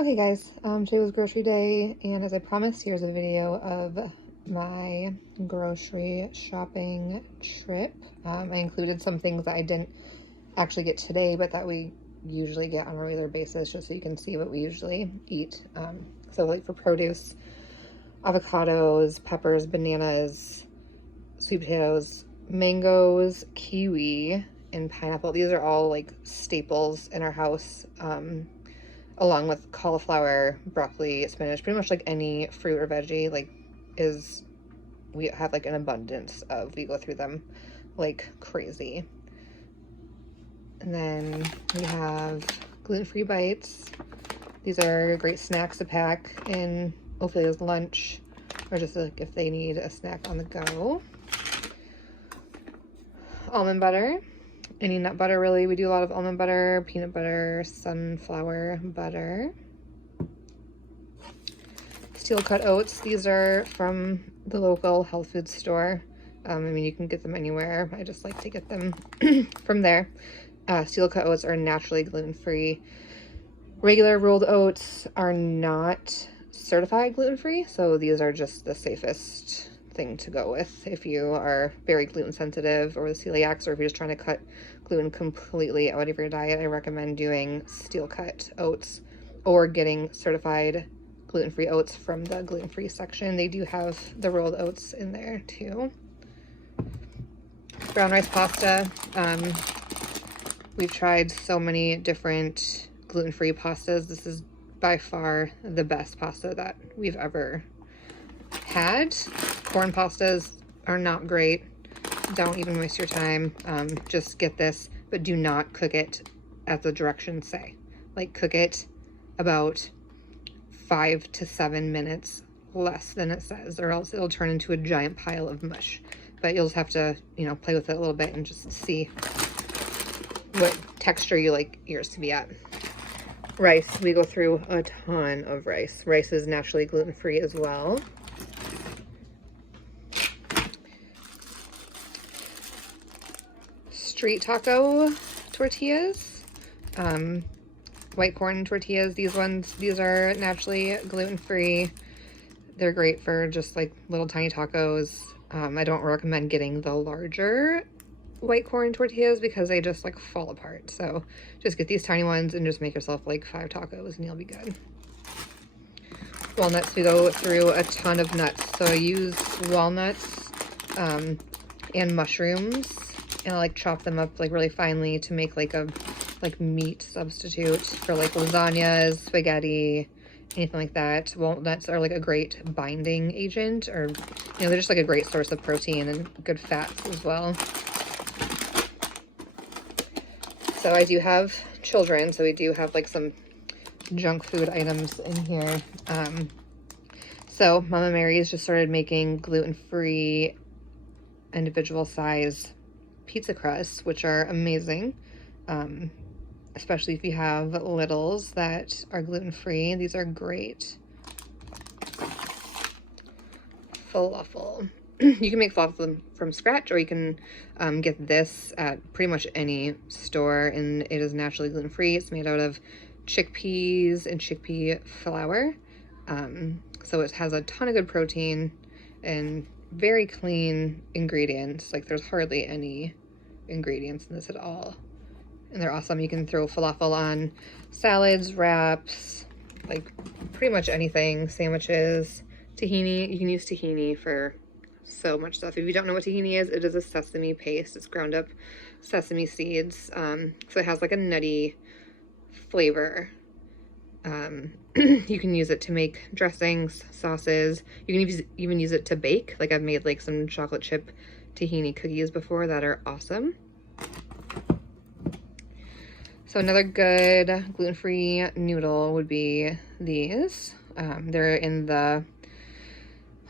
Okay guys, today was grocery day, and as I promised, here's a video of my grocery shopping trip. I included some things that I didn't actually get today, but that we usually get on a regular basis, just so you can see what we usually eat. So like for produce, avocados, peppers, bananas, sweet potatoes, mangoes, kiwi, and pineapple. These are all like staples in our house. Along with cauliflower, broccoli, spinach, pretty much like any fruit or veggie, like we have like an abundance of. We go through them like crazy. And then we have gluten-free bites. These are great snacks to pack in Ophelia's lunch, or just like if they need a snack on the go. Almond butter. Any nut butter, really. We do a lot of almond butter, peanut butter, sunflower butter. Steel cut oats. These are from the local health food store. I mean, you can get them anywhere. I just like to get them from there. Steel cut oats are naturally gluten-free. Regular rolled oats are not certified gluten-free, so these are just the safest thing to go with if you are very gluten sensitive or the celiacs, or if you're just trying to cut gluten completely out of your diet. I recommend doing steel cut oats or getting certified gluten-free oats from the gluten-free section. They do have the rolled oats in there too. Brown rice pasta. We've tried so many different gluten-free pastas. This is by far the best pasta that we've ever had. Corn pastas are not great. Don't even waste your time. Just get this, but do not cook it as the directions say. Like, cook it about 5 to 7 minutes less than it says, or else it'll turn into a giant pile of mush. But you'll just have to, play with it a little bit and just see what texture you like yours to be at. Rice, we go through a ton of rice. Rice is naturally gluten-free as well. Street taco tortillas, white corn tortillas. These are naturally gluten-free. They're great for just like little tiny tacos. I don't recommend getting the larger white corn tortillas because they just like fall apart. So just get these tiny ones and just make yourself like 5 tacos and you'll be good. Walnuts, we go through a ton of nuts. So I use walnuts and mushrooms, and I like chop them up like really finely to make like a meat substitute for like lasagnas, spaghetti, anything like that. Walnuts are like a great binding agent, or they're just like a great source of protein and good fats as well. So I do have children, so we do have like some junk food items in here. So Mama Mary's just started making gluten-free individual size pizza crusts, which are amazing, especially if you have littles that are gluten-free. These are great. Falafel. You can make falafel from scratch, or you can get this at pretty much any store, and it is naturally gluten-free. It's made out of chickpeas and chickpea flour, so it has a ton of good protein and very clean ingredients. Like, there's hardly any ingredients in this at all, and they're awesome. You can throw falafel on salads, wraps, like pretty much anything, sandwiches, tahini. You can use tahini for so much stuff. If you don't know what tahini is, it is a sesame paste. It's ground up sesame seeds. So it has like a nutty flavor. You can use it to make dressings, sauces. You can even use it to bake. Like, I've made like some chocolate chip tahini cookies before that are awesome. So another good gluten-free noodle would be these. They're in the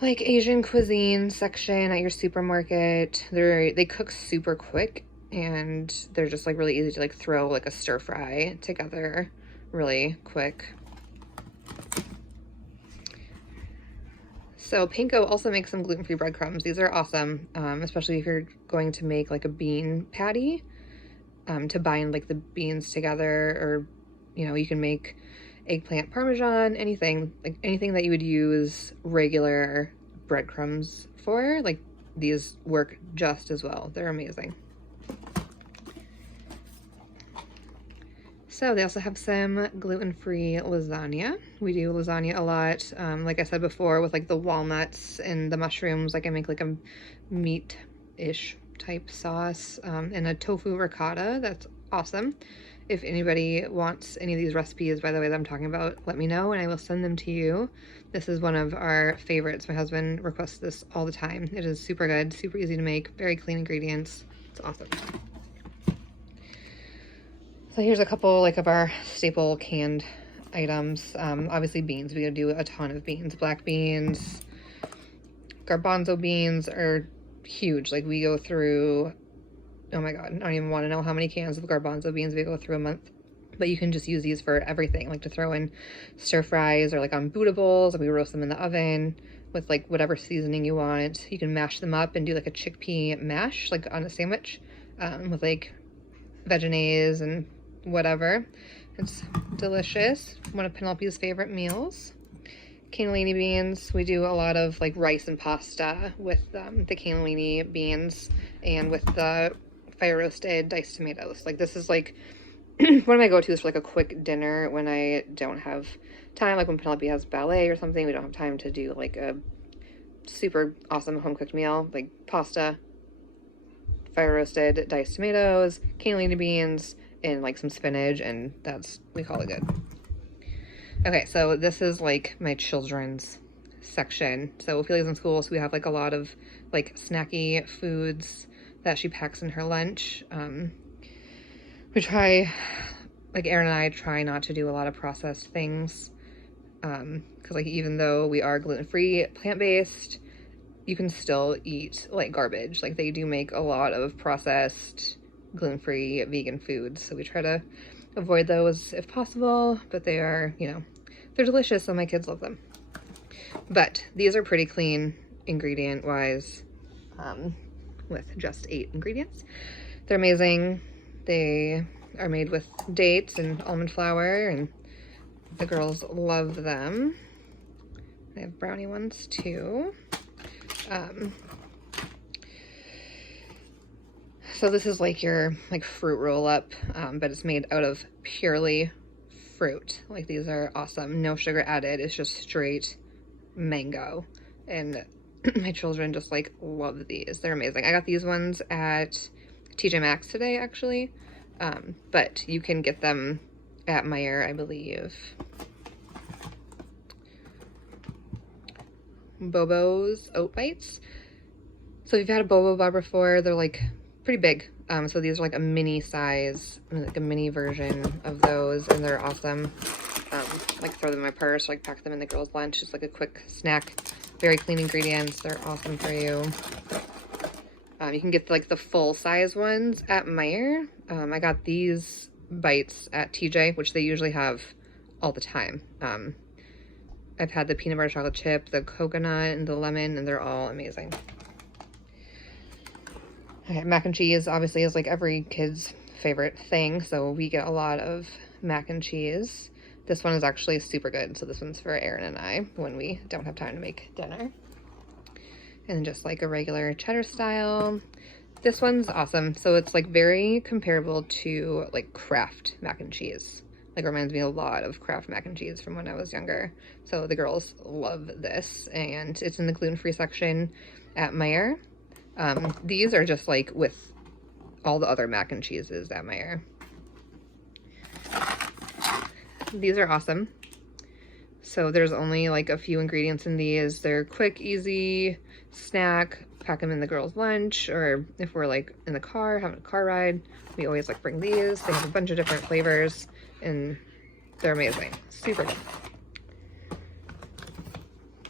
like Asian cuisine section at your supermarket. They cook super quick, and they're just like really easy to like throw like a stir fry together really quick. So Panko also makes some gluten-free breadcrumbs. These are awesome, especially if you're going to make like a bean patty, to bind like the beans together, or you can make eggplant parmesan, anything, like anything that you would use regular breadcrumbs for, like these work just as well. They're amazing. So they also have some gluten-free lasagna. We do lasagna a lot. Like I said before, with like the walnuts and the mushrooms, like I make like a meat-ish type sauce, and a tofu ricotta. That's awesome. If anybody wants any of these recipes, by the way, that I'm talking about, let me know and I will send them to you. This is one of our favorites. My husband requests this all the time. It is super good, super easy to make, very clean ingredients. It's awesome. So here's a couple like of our staple canned items. Obviously beans, we do a ton of beans. Black beans, garbanzo beans are huge. Like we go through, oh my God, I don't even want to know how many cans of garbanzo beans we go through a month. But you can just use these for everything, like to throw in stir fries or like on Buddha bowls, and we roast them in the oven with like whatever seasoning you want. You can mash them up and do like a chickpea mash, like on a sandwich, with like veggies and whatever. It's delicious. One of Penelope's favorite meals. Cannellini beans. We do a lot of like rice and pasta with the cannellini beans and with the fire roasted diced tomatoes. Like this is like one of my go-tos for like a quick dinner when I don't have time, like when Penelope has ballet or something, we don't have time to do like a super awesome home-cooked meal, like pasta, fire roasted diced tomatoes, cannellini beans, and like some spinach, and we call it good. Okay, so this is like my children's section. So Ophelia's in school, so we have like a lot of like snacky foods that she packs in her lunch. We try, like Erin and I try not to do a lot of processed things, because like even though we are gluten-free, plant-based, you can still eat like garbage. Like they do make a lot of processed gluten-free vegan foods, so we try to avoid those if possible, but they are, you know, they're delicious, so my kids love them. But these are pretty clean ingredient wise, with just 8 ingredients. They're amazing. They are made with dates and almond flour, and the girls love them. They have brownie ones too. So this is like your like fruit roll up, but it's made out of purely fruit. Like these are awesome. No sugar added. It's just straight mango. And my children just like love these. They're amazing. I got these ones at TJ Maxx today actually. But you can get them at Meijer, I believe. Bobo's Oat Bites. So if you've had a Bobo bar before, they're like pretty big. So these are like a mini size, like a mini version of those, and they're awesome. Like throw them in my purse, like pack them in the girls' lunch, just like a quick snack. Very clean ingredients. They're awesome for you. You can get like the full size ones at Meijer. I got these bites at TJ, which they usually have all the time. I've had the peanut butter chocolate chip, the coconut, and the lemon, and they're all amazing. Okay, mac and cheese obviously is like every kid's favorite thing, so we get a lot of mac and cheese. This one is actually super good, so this one's for Erin and I when we don't have time to make dinner. And just like a regular cheddar style. This one's awesome. So it's like very comparable to like Kraft mac and cheese. Like reminds me a lot of Kraft mac and cheese from when I was younger. So the girls love this, and it's in the gluten-free section at Meijer. These are just like with all the other mac and cheeses at Meijer. These are awesome. So there's only like a few ingredients in these. They're quick, easy snack. Pack them in the girls' lunch, or if we're like in the car, having a car ride, we always like bring these. They have a bunch of different flavors, and they're amazing. Super good.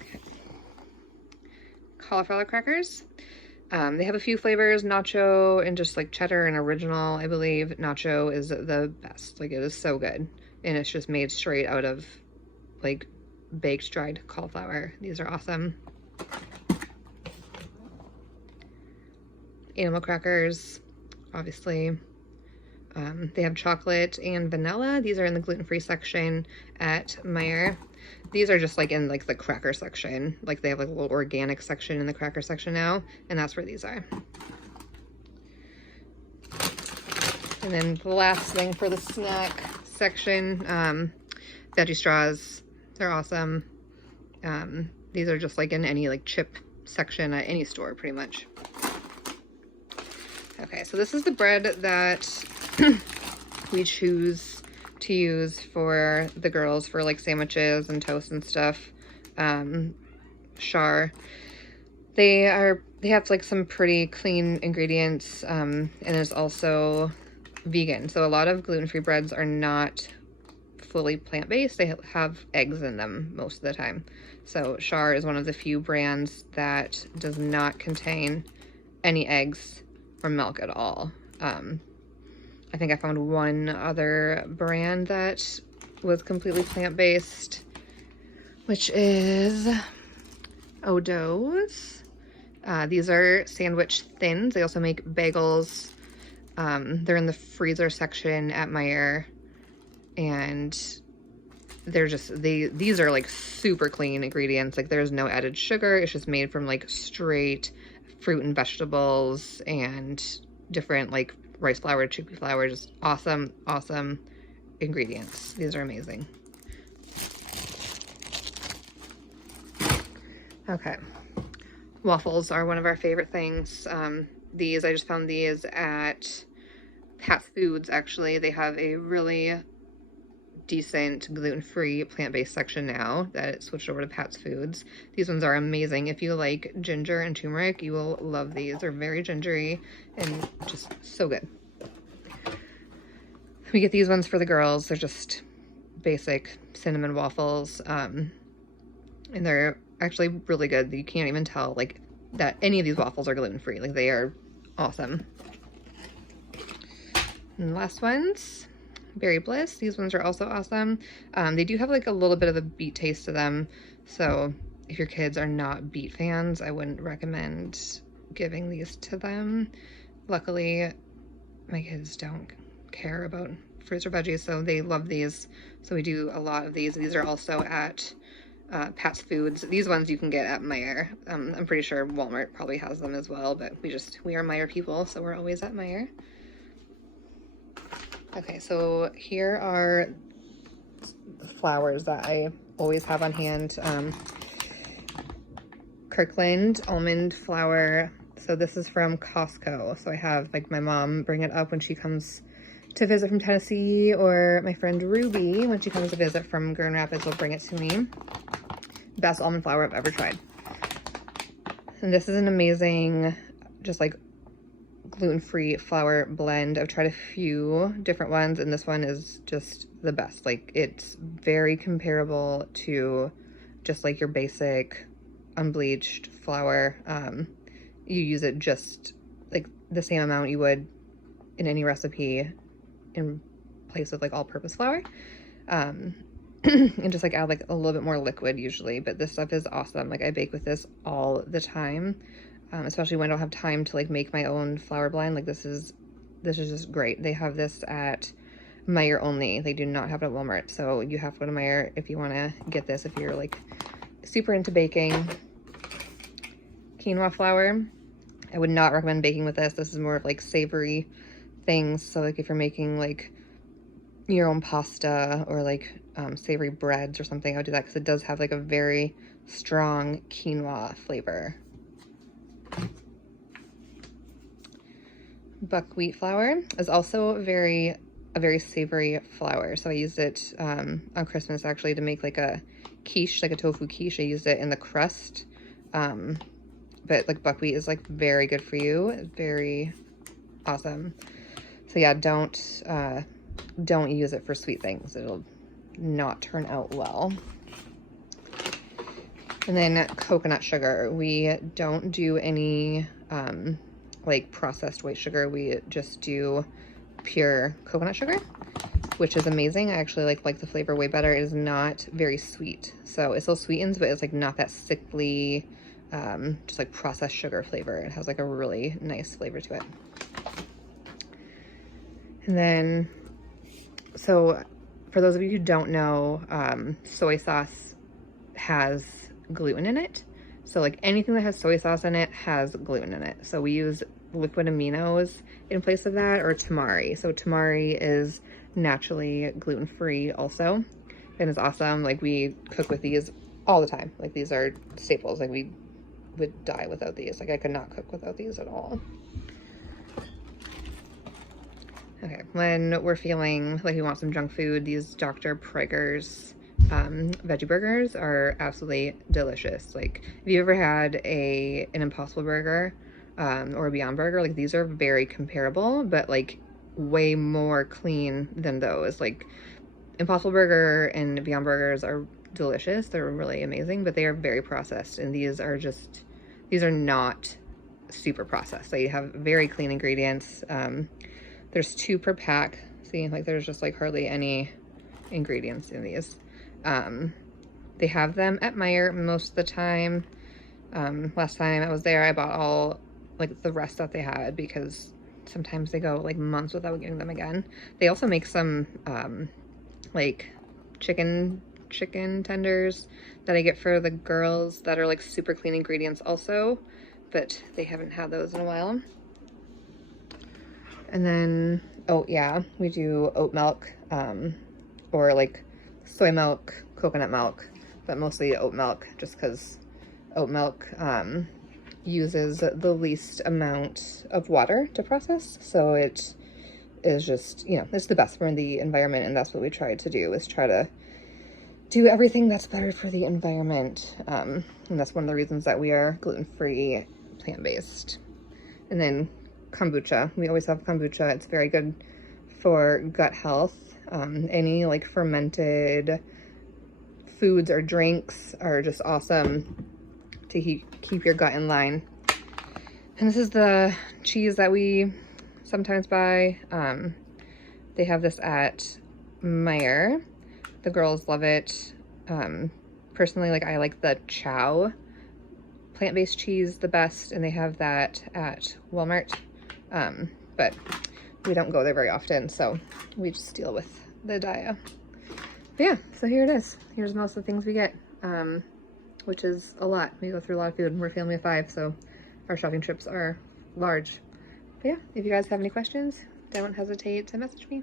Okay. Cauliflower crackers. They have a few flavors, nacho and just like cheddar and original, I believe. Nacho is the best. Like it is so good. And it's just made straight out of like baked dried cauliflower. These are awesome. Animal crackers, obviously. They have chocolate and vanilla. These are in the gluten-free section at Meijer. These are just like in like the cracker section. Like they have like a little organic section in the cracker section now, and that's where these are. And then the last thing for the snack section, veggie straws. They're awesome. These are just like in any like chip section at any store pretty much. Okay, so this is the bread that we choose to use for the girls for like sandwiches and toast and stuff. Char. They have like some pretty clean ingredients, and there's also vegan. So a lot of gluten-free breads are not fully plant-based. They have eggs in them most of the time. So Char is one of the few brands that does not contain any eggs or milk at all. I think I found one other brand that was completely plant-based, which is Odo's. These are sandwich thins. They also make bagels. They're in the freezer section at Meijer, and they're just, these are like super clean ingredients. Like there's no added sugar. It's just made from like straight fruit and vegetables and different like rice flour, chickpea flour, just awesome, awesome ingredients. These are amazing. Okay. Waffles are one of our favorite things. I just found these at Pat's Foods, actually. They have a really decent gluten-free plant-based section now that it switched over to Pat's Foods. These ones are amazing. If you like ginger and turmeric, you will love these. They're very gingery and just so good. We get these ones for the girls. They're just basic cinnamon waffles, and they're actually really good. You can't even tell like that any of these waffles are gluten-free. Like they are awesome. And the last ones, Berry Bliss. These ones are also awesome. They do have like a little bit of a beet taste to them, so if your kids are not beet fans, I wouldn't recommend giving these to them. Luckily, my kids don't care about fruits or veggies, so they love these. So we do a lot of these. These are also at Pat's Foods. These ones you can get at Meijer. I'm pretty sure Walmart probably has them as well, but we are Meijer people, so we're always at Meijer. Okay, so here are the flours that I always have on hand. Kirkland almond flour. So this is from Costco. So I have like my mom bring it up when she comes to visit from Tennessee, or my friend Ruby, when she comes to visit from Grand Rapids, will bring it to me. Best almond flour I've ever tried. And this is an amazing, just like gluten-free flour blend. I've tried a few different ones, and this one is just the best. Like it's very comparable to just like your basic unbleached flour. You use it just like the same amount you would in any recipe in place of like all-purpose flour, and just like add like a little bit more liquid usually. But this stuff is awesome. Like I bake with this all the time, especially when I don't have time to like make my own flour blend. Like this is just great. They have this at Meijer only. They do not have it at Walmart, so you have to go to Meijer if you want to get this, if you're like super into baking. Quinoa flour, I would not recommend baking with this. This is more of like savory things. So like if you're making like your own pasta or like savory breads or something, I would do that because it does have like a very strong quinoa flavor. Buckwheat flour is also a very savory flour. So I used it on Christmas actually to make like a quiche, like a tofu quiche. I used it in the crust. But like buckwheat is like very good for you. Very awesome. So yeah, don't use it for sweet things. It'll not turn out well. And then coconut sugar. We don't do any like processed white sugar. We just do pure coconut sugar, which is amazing. I actually like the flavor way better. It is not very sweet. So it still sweetens, but it's like not that sickly, just like processed sugar flavor. It has like a really nice flavor to it. And then, so for those of you who don't know, soy sauce has gluten in it. So like anything that has soy sauce in it has gluten in it. So we use liquid aminos in place of that, or tamari. So tamari is naturally gluten-free also, and it's awesome. Like we cook with these all the time. Like these are staples. Like we would die without these. Like I could not cook without these at all. Okay, when we're feeling like we want some junk food, these Dr. Prager's veggie burgers are absolutely delicious. Like, if you ever had an Impossible Burger or a Beyond Burger, like these are very comparable, but like way more clean than those. Like, Impossible Burger and Beyond Burgers are delicious. They're really amazing, but they are very processed, and these are not super processed. They have very clean ingredients. There's 2 per pack. See, like there's just like hardly any ingredients in these. They have them at Meijer most of the time. Last time I was there, I bought all like the rest that they had because sometimes they go like months without getting them again. They also make some like chicken tenders that I get for the girls that are like super clean ingredients also, but they haven't had those in a while. And then, oh yeah, we do oat milk, or like soy milk, coconut milk, but mostly oat milk, just because oat milk uses the least amount of water to process. So it is just, you know, it's the best for the environment, and that's what we try to do, is try to do everything that's better for the environment. And that's one of the reasons that we are gluten-free, plant-based. And then kombucha. We always have kombucha. It's very good for gut health. Any like fermented foods or drinks are just awesome to keep your gut in line. And this is the cheese that we sometimes buy. They have this at Meijer. The girls love it. Personally, like I like the Chow plant-based cheese the best, and they have that at Walmart. But we don't go there very often, so we just deal with the Daya. But yeah, so here it is. Here's most of the things we get, which is a lot. We go through a lot of food. We're a family of 5, so our shopping trips are large. But yeah, if you guys have any questions, don't hesitate to message me.